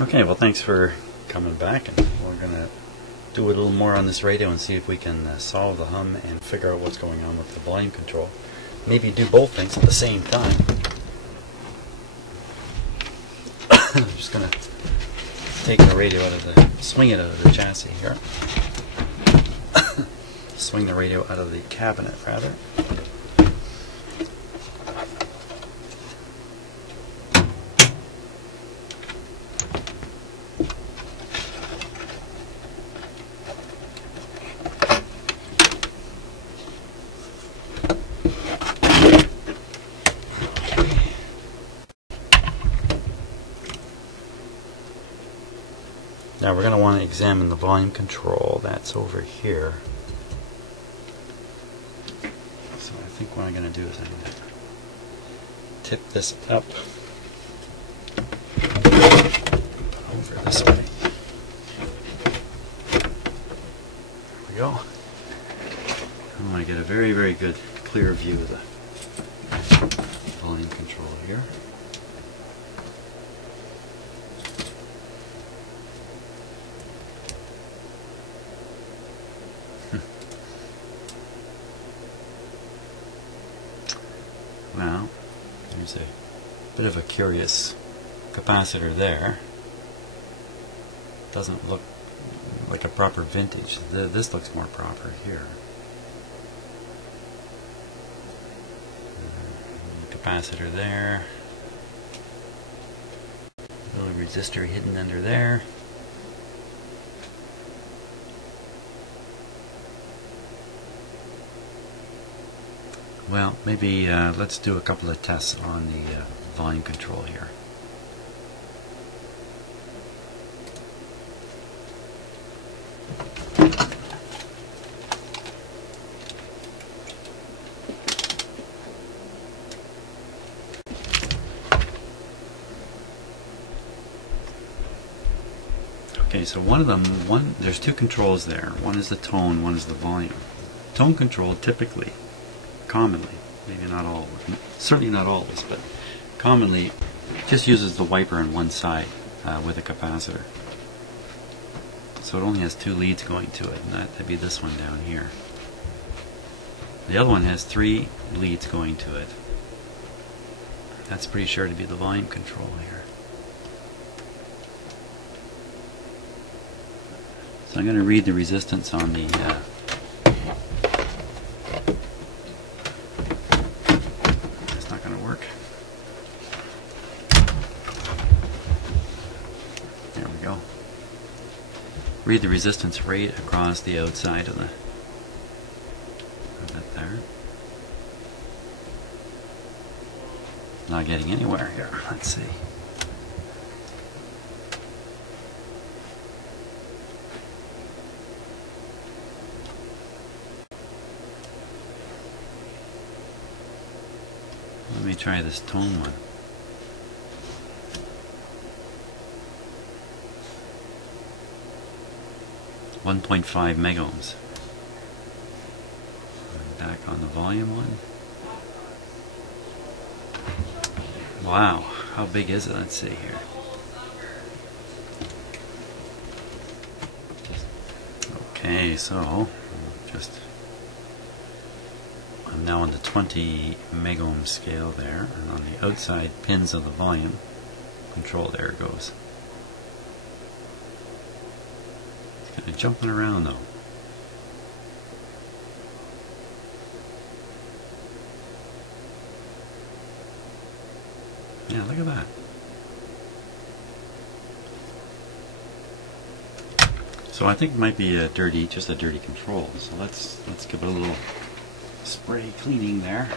Okay, well, thanks for coming back, and we're going to do a little more on this radio and see if we can solve the hum and figure out what's going on with the volume control. Maybe do both things at the same time. I'm just going to take the radio out of the, swing it out of the chassis here. Swing the radio out of the cabinet, rather. Now we're going to want to examine the volume control that's over here. So I think what I'm going to do is I'm going to tip this up over this way. There we go. I want to get a very, very good clear view of the volume control here. Now, there's a bit of a curious capacitor there. Doesn't look like a proper vintage. This looks more proper here. Capacitor there. Little resistor hidden under there. Well, maybe let's do a couple of tests on the volume control here. Okay, so there's two controls there. One is the tone, one is the volume. Tone control typically, commonly, maybe not all, certainly not always, but commonly just uses the wiper on one side with a capacitor. So it only has two leads going to it, and that'd be this one down here. The other one has three leads going to it. That's pretty sure to be the volume control here. So I'm going to read the resistance on the read the resistance rate across the outside of that there. Not getting anywhere here. Let's see. Let me try this tone one. 1.5 megohms. Back on the volume one. Wow, how big is it? Let's see here. Okay, so I'm now on the 20 megohm scale there, and on the outside pins of the volume control, there it goes. Kind of jumping around though. Yeah, look at that. So I think it might be just a dirty control. So let's give it a little spray cleaning there.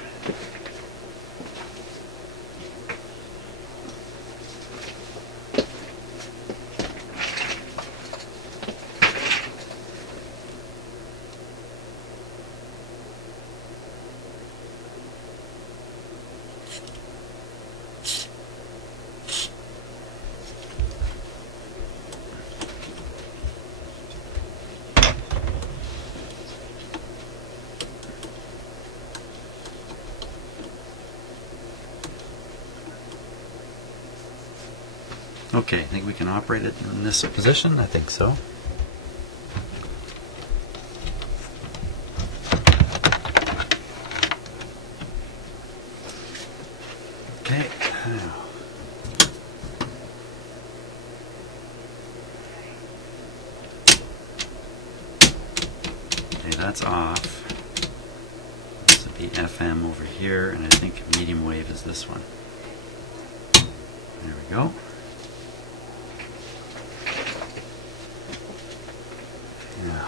Okay, I think we can operate it in this position. I think so. Okay. Okay, that's off. This would be FM over here, and I think medium wave is this one. There we go. Yeah.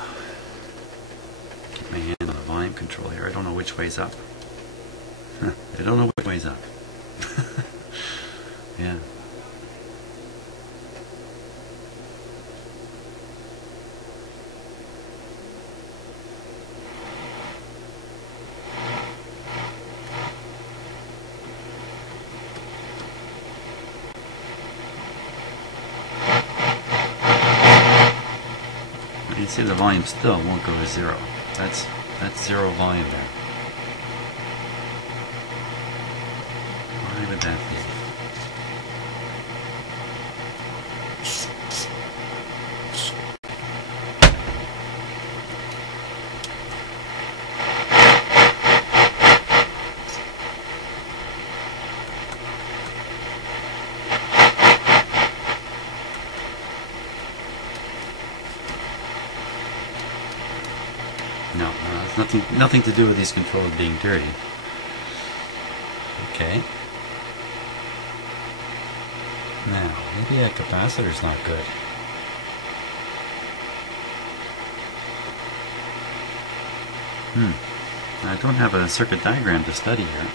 Keep my hand on the volume control here. I don't know which way's up. I don't know which way's up. Yeah. You can see the volume still won't go to zero. That's zero volume there. Why would that be? No, it's nothing to do with these controls being dirty. Okay. Now, maybe that capacitor's not good. I don't have a circuit diagram to study here.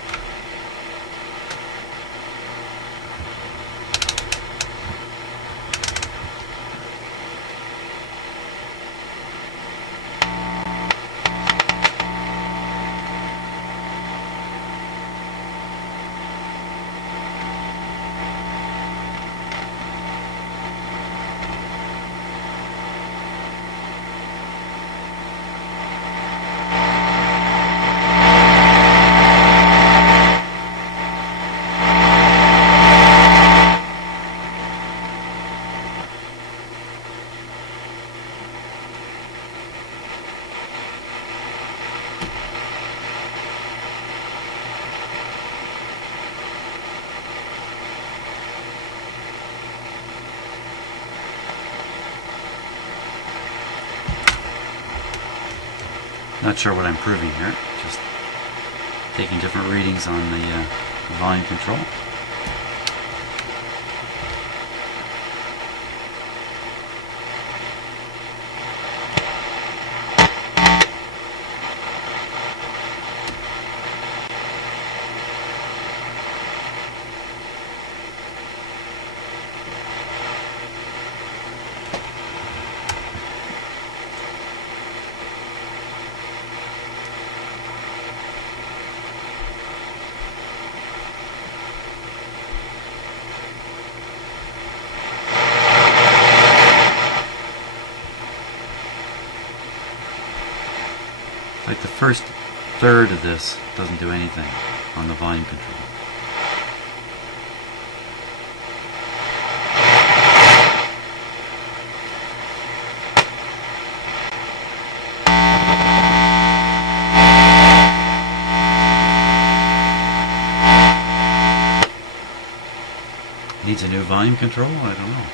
Not sure what I'm proving here, just taking different readings on the volume control. Like the first third of this doesn't do anything on the volume control. Needs a new volume control? I don't know.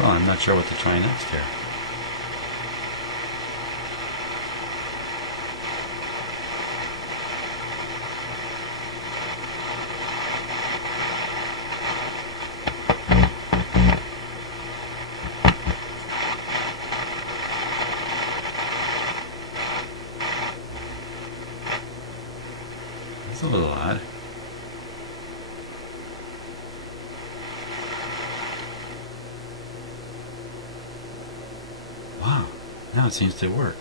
Well, I'm not sure what to try next here. It's a little odd. Wow, now it seems to work.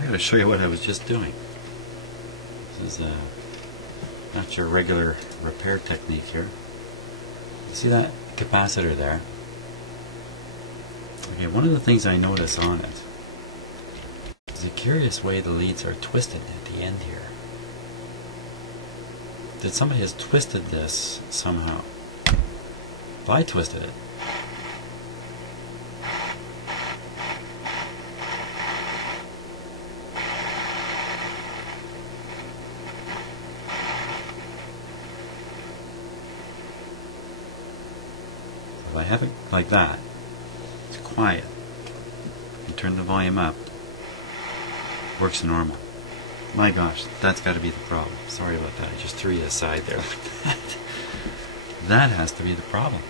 I gotta show you what I was just doing. This is not your regular repair technique here. You see that capacitor there? Okay, one of the things I notice on it is the curious way the leads are twisted at the end here. That somebody has twisted this somehow. If I twisted it, if I have it like that, it's quiet. You turn the volume up, works normal. My gosh, that's got to be the problem. Sorry about that. I just threw you aside there like that. That has to be the problem.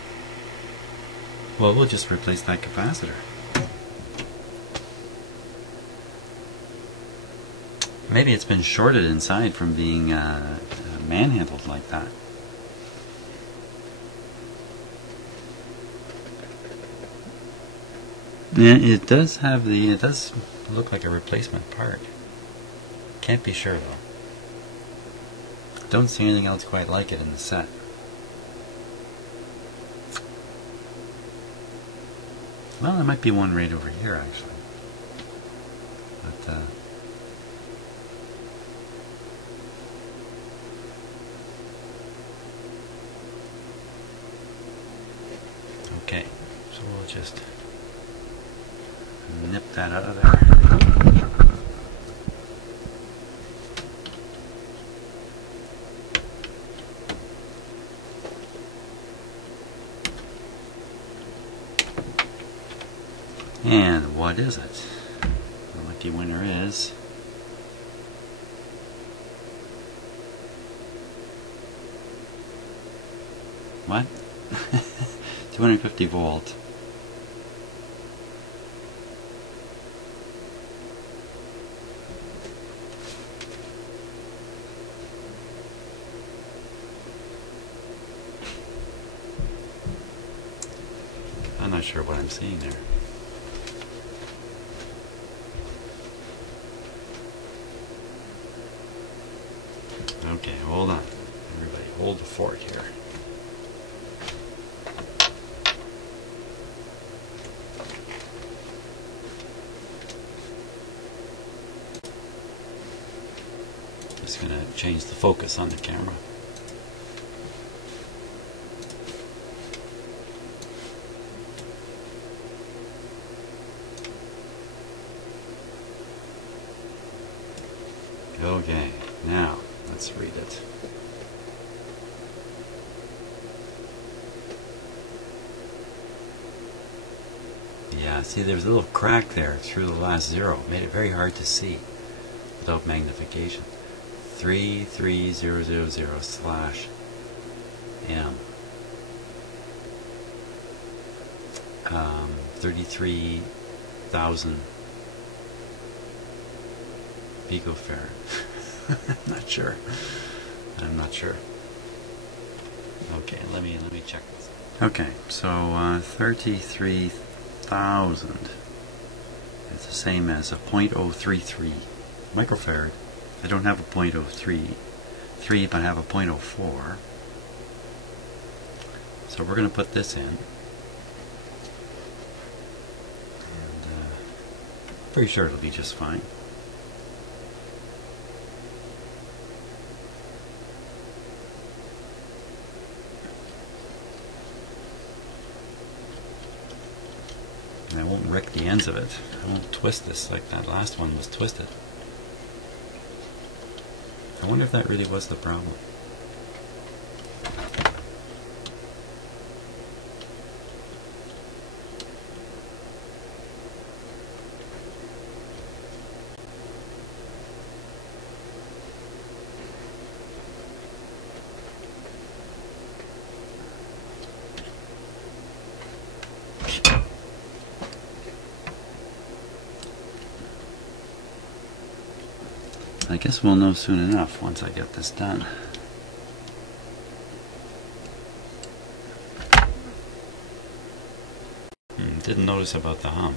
Well, we'll just replace that capacitor. Maybe it's been shorted inside from being manhandled like that. Yeah, it does have the. It does look like a replacement part. Can't be sure though. Don't see anything else quite like it in the set. Well, there might be one right over here actually. But okay, so we'll just nip that out of there. And what is it? The lucky winner is what? 250 volt. I'm not sure what I'm seeing there. Okay, hold on. Everybody, hold the fort here. Just going to change the focus on the camera. Okay, now let's read it. Yeah, see there's a little crack there through the last zero. Made it very hard to see without magnification. 3300/M. 33,000 picofarad. I'm not sure. I'm not sure. Okay, let me check this. Okay, so 33,000 is the same as a 0.033 microfarad. I don't have a 0.033, but I have a 0.04. So we're going to put this in. And pretty sure it'll be just fine. And I won't wreck the ends of it. I won't twist this like that last one was twisted. I wonder if that really was the problem. I guess we'll know soon enough once I get this done. Didn't notice about the hum.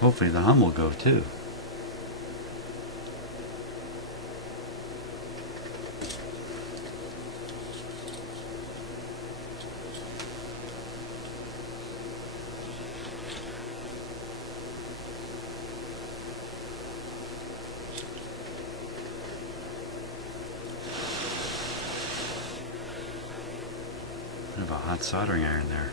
Hopefully the hum will go too. Bit of a hot soldering iron there.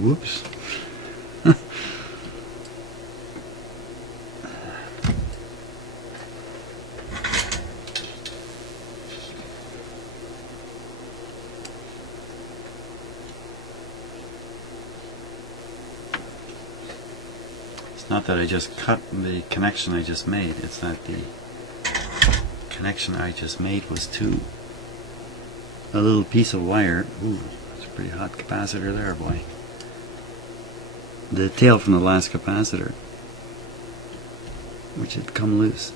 Whoops. It's not that I just cut the connection I just made, it's that the connection I just made was to a little piece of wire. Ooh, that's a pretty hot capacitor there, boy. The tail from the last capacitor, which had come loose.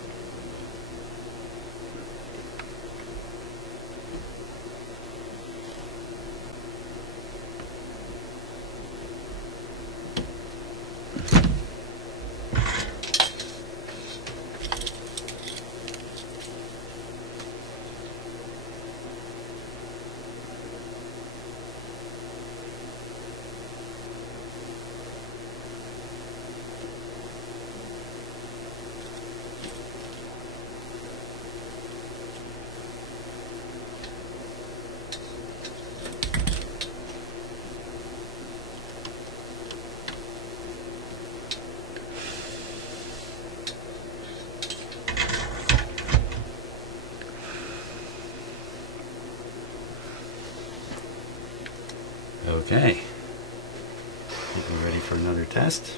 Okay, think we're ready for another test.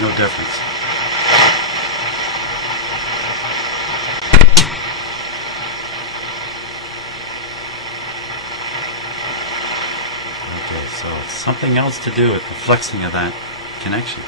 No difference. Okay, so it's something else to do with the flexing of that connection.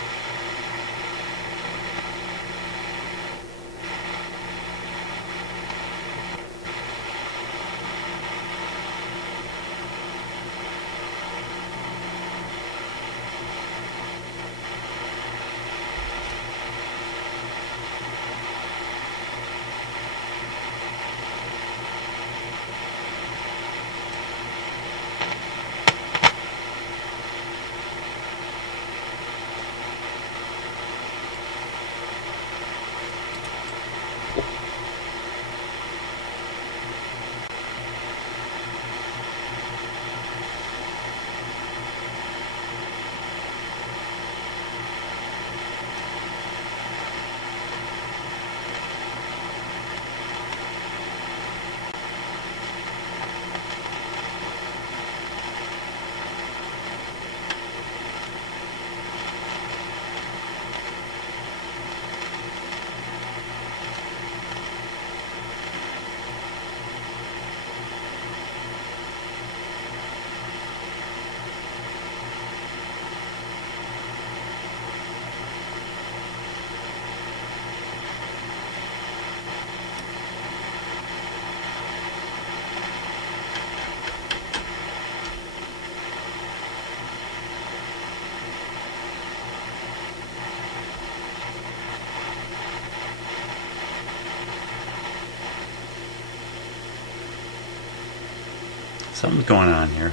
Something's going on here.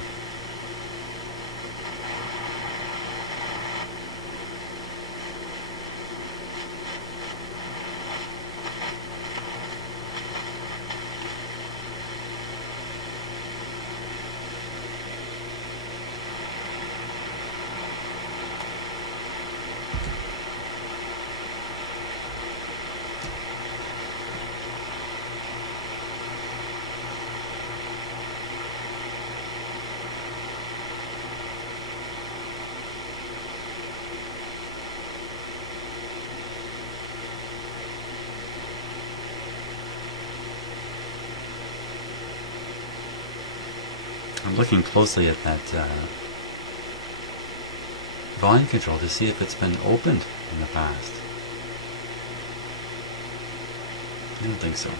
I'm looking closely at that volume control to see if it's been opened in the past. I don't think so.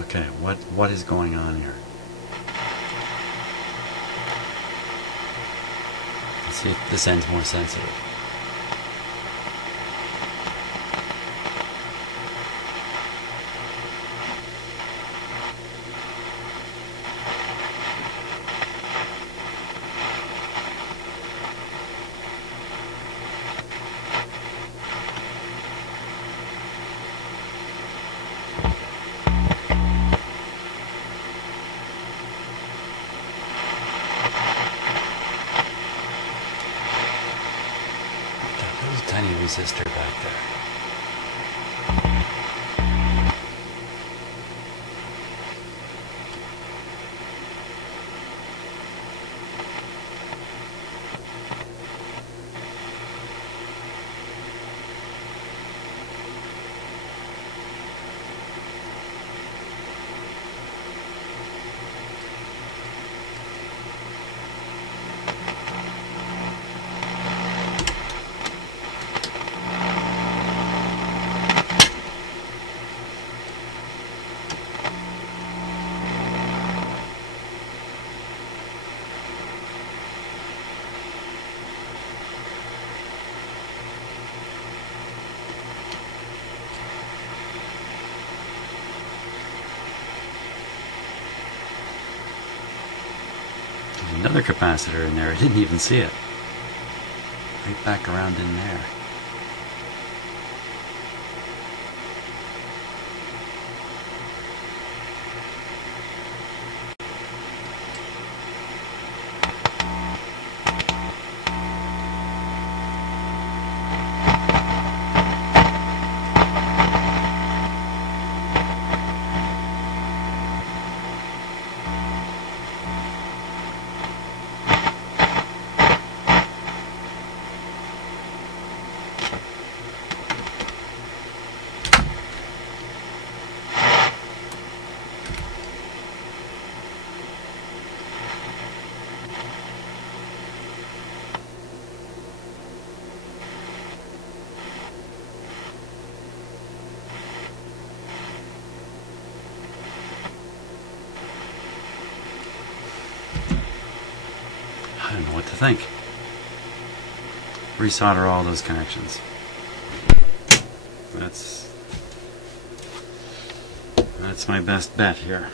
Okay, what is going on here? Let's see if this end's more sensitive. Tiny resistor back there. Another capacitor in there. I didn't even see it. Right back around in there. I don't know what to think. Resolder all those connections. That's my best bet here.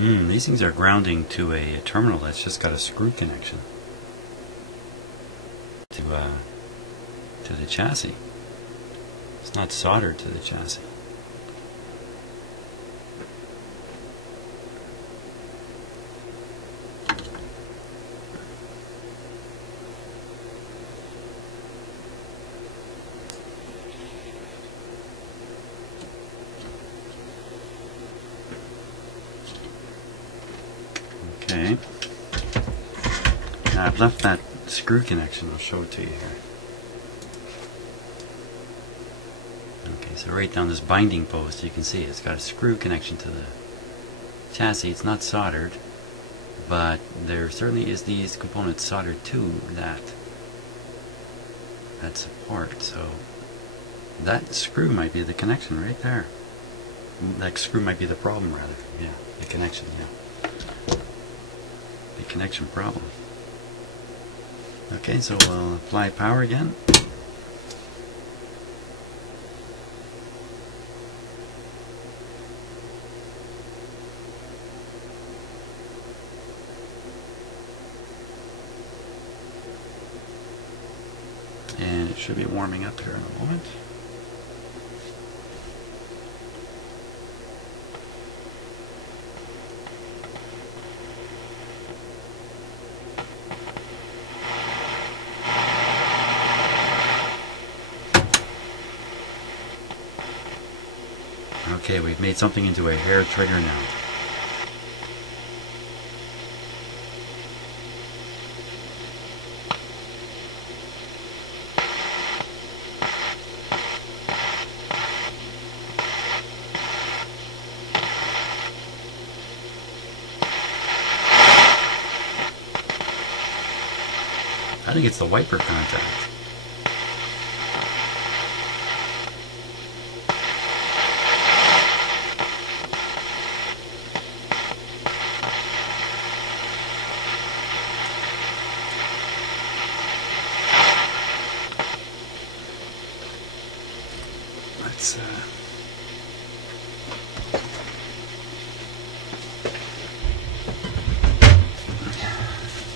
These things are grounding to a terminal that's just got a screw connection to the chassis. It's not soldered to the chassis. Okay. Now I've left that screw connection. I'll show it to you here. Okay, so right down this binding post, you can see it's got a screw connection to the chassis. It's not soldered, but there certainly is these components soldered to that support. So that screw might be the connection right there. That screw might be the problem, rather. Yeah, the connection. Yeah. Connection problem. Okay, so we'll apply power again. And it should be warming up here in a moment. Okay, we've made something into a hair trigger now. I think it's the wiper contact.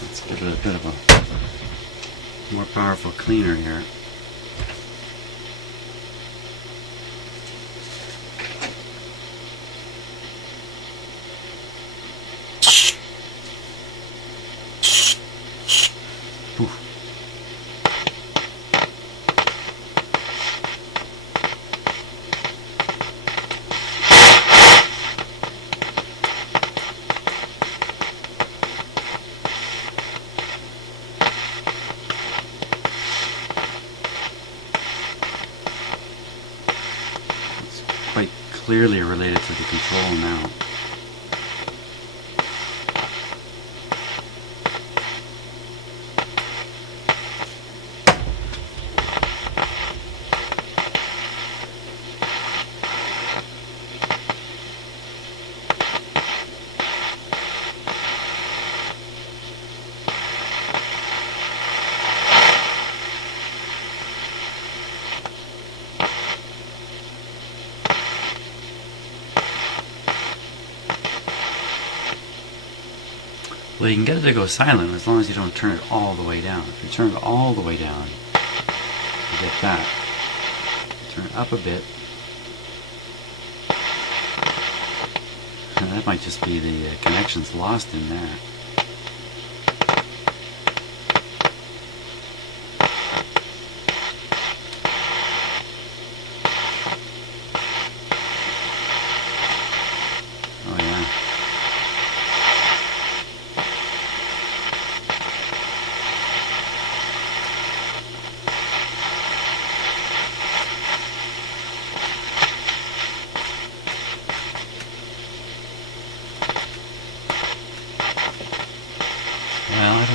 Let's give it a bit of a more powerful cleaner here. Oof. Quite clearly related to the control now. Well, you can get it to go silent as long as you don't turn it all the way down. If you turn it all the way down, you get that. Turn it up a bit. And that might just be the connections lost in there.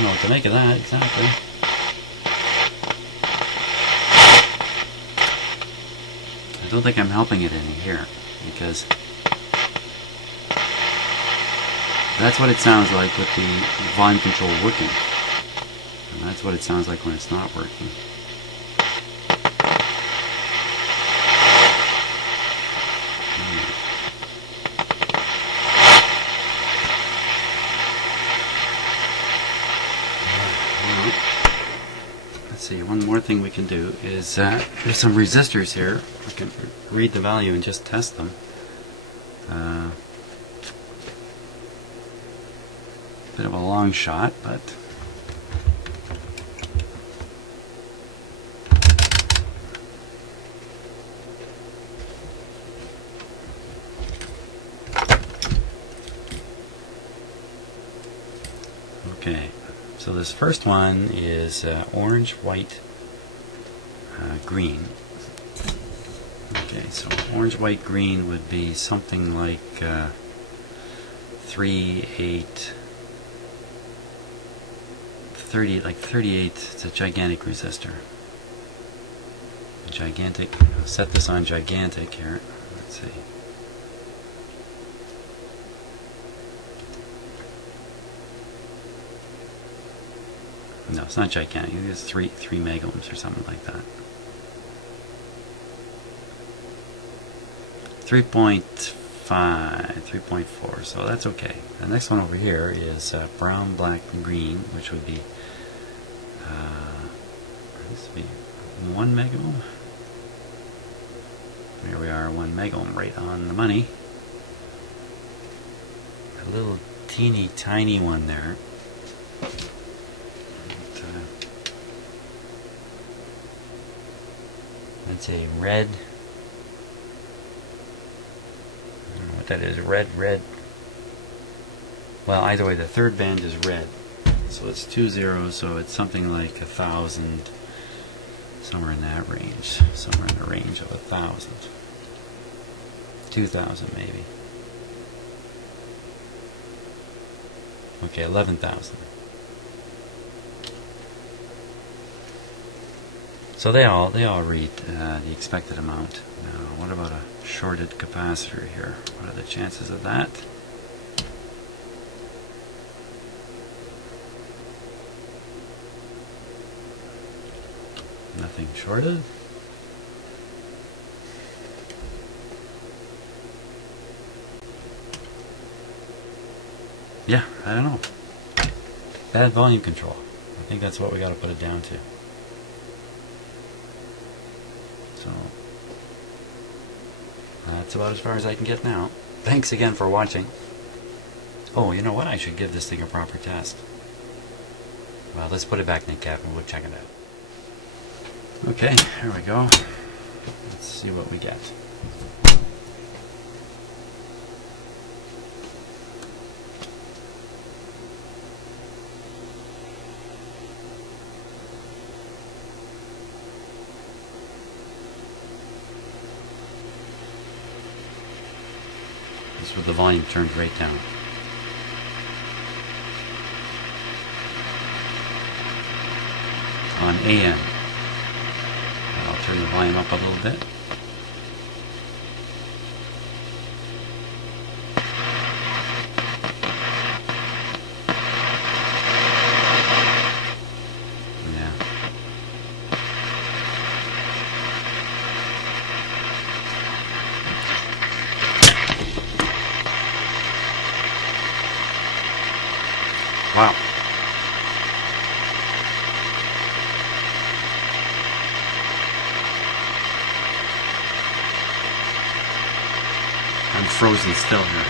don't know what to make of that exactly. I don't think I'm helping it any here, because that's what it sounds like with the volume control working. And that's what it sounds like when it's not working. Let's see, one more thing we can do is, there's some resistors here. We can read the value and just test them. Bit of a long shot, but okay. So this first one is orange, white, green. Okay, so orange, white, green would be something like 3, 8, 30, like 38. It's a gigantic resistor. Gigantic. I'll set this on gigantic here. Let's see. No, it's not gigantic. It's 3 megohms or something like that. 3.5, 3.4. So that's okay. The next one over here is brown, black, and green, which would be this would be 1 megohm. Here we are, 1 megohm, right on the money. A little teeny tiny one there. That's a red. I don't know what that is. Red. Well, either way, the third band is red. So it's 2 zeros, so it's something like 1,000. Somewhere in that range. Somewhere in the range of 1,000. 2,000 maybe. Okay, 11,000. So they all read the expected amount. Now, what about a shorted capacitor here? What are the chances of that? Nothing shorted. Yeah, I don't know. Bad volume control. I think that's what we got to put it down to. So that's about as far as I can get now. Thanks again for watching. Oh, you know what? I should give this thing a proper test. Well, let's put it back in the cap and we'll check it out. Okay, here we go. Let's see what we get. This is with the volume turned right down. On AM. I'll turn the volume up a little bit. Yeah. Wow. I'm frozen still here.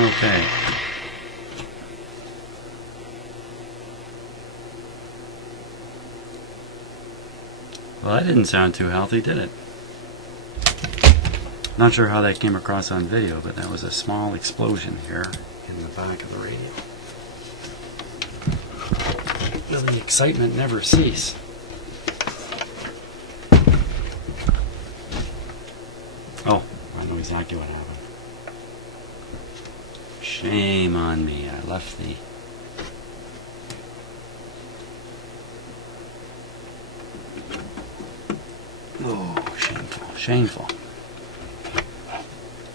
Okay. Well, that didn't sound too healthy, did it? Not sure how that came across on video, but that was a small explosion here in the back of the radio. Will the excitement never cease? Oh, I know exactly what happened. shame on me. I left the... Oh, shameful, shameful.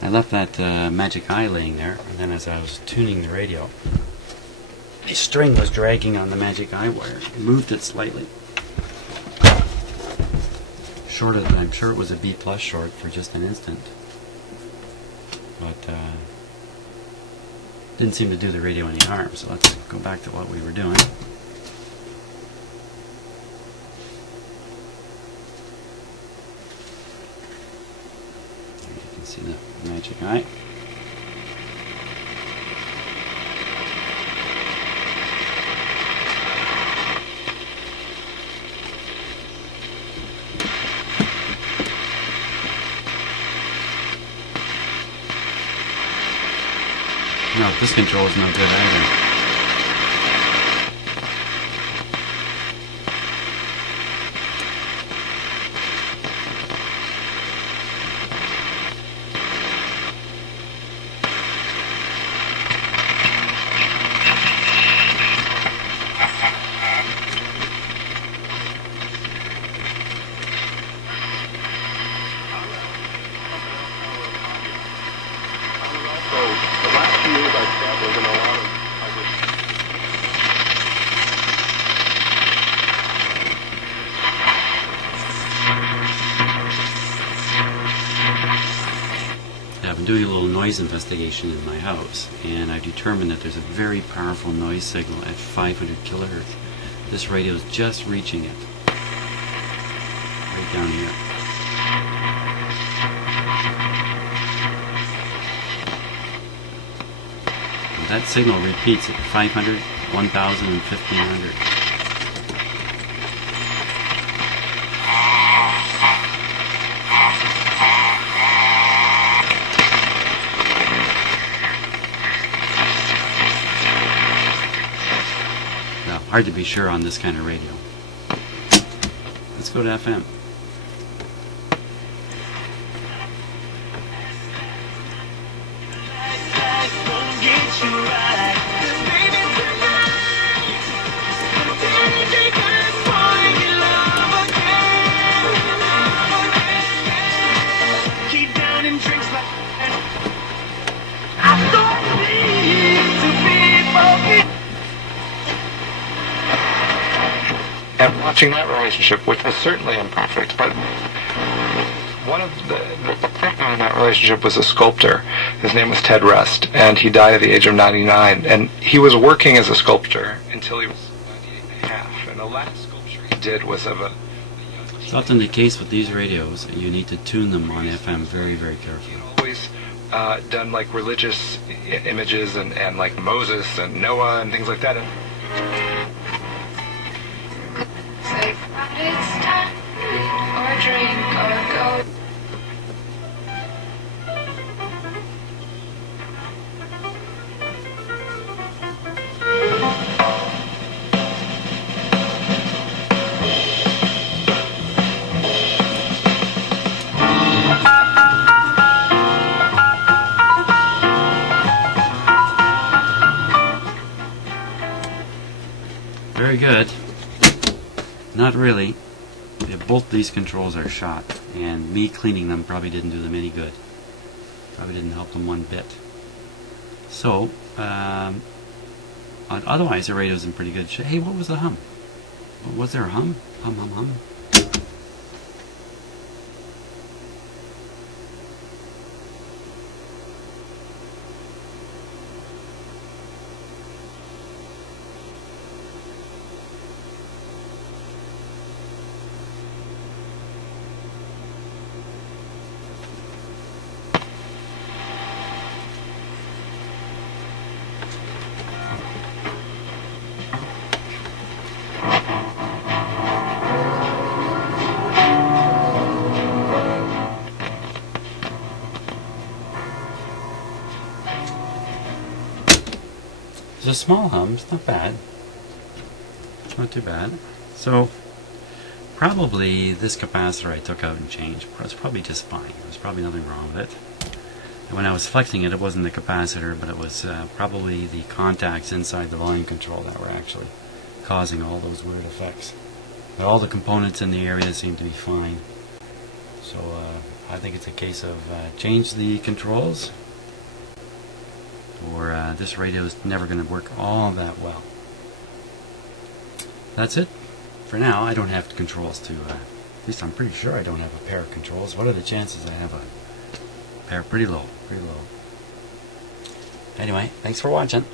I left that magic eye laying there, and then as I was tuning the radio, the string was dragging on the magic eye wire. I moved it slightly. Shorted, I'm sure it was a B+ short for just an instant. But didn't seem to do the radio any harm, so let's go back to what we were doing. There you can see the magic eye. No, this control is no good either. I've been doing a little noise investigation in my house, and I've determined that there's a very powerful noise signal at 500 kilohertz. This radio is just reaching it. Right down here. And that signal repeats at 500, 1000, and 1500. Hard to be sure on this kind of radio. Let's go to FM. And watching that relationship, which was certainly imperfect, but one of the partner in that relationship was a sculptor. His name was Ted Rust, and he died at the age of 99. And he was working as a sculptor until he was 98 and a half. And the last sculpture he did was of a... It's often the case with these radios. You need to tune them on FM very, very carefully. Always done like religious images and like Moses and Noah and things like that. It's time, or drink, or go. Very good. Not really. Both these controls are shot, and me cleaning them probably didn't do them any good. Probably didn't help them one bit. So, otherwise the radio's in pretty good shape. Hey, what was the hum? Was there a hum? Hum, hum, hum. It's a small hum, it's not bad. Not too bad. So, probably this capacitor I took out and changed. It's probably just fine. There's probably nothing wrong with it. And when I was flexing it, it wasn't the capacitor, but it was probably the contacts inside the volume control that were actually causing all those weird effects. But all the components in the area seem to be fine. So I think it's a case of change the controls, or this radio is never going to work all that well. That's it for now. I don't have controls to, at least I'm pretty sure I don't have a pair of controls. What are the chances I have a pair? Pretty low, pretty low. Anyway, thanks for watching.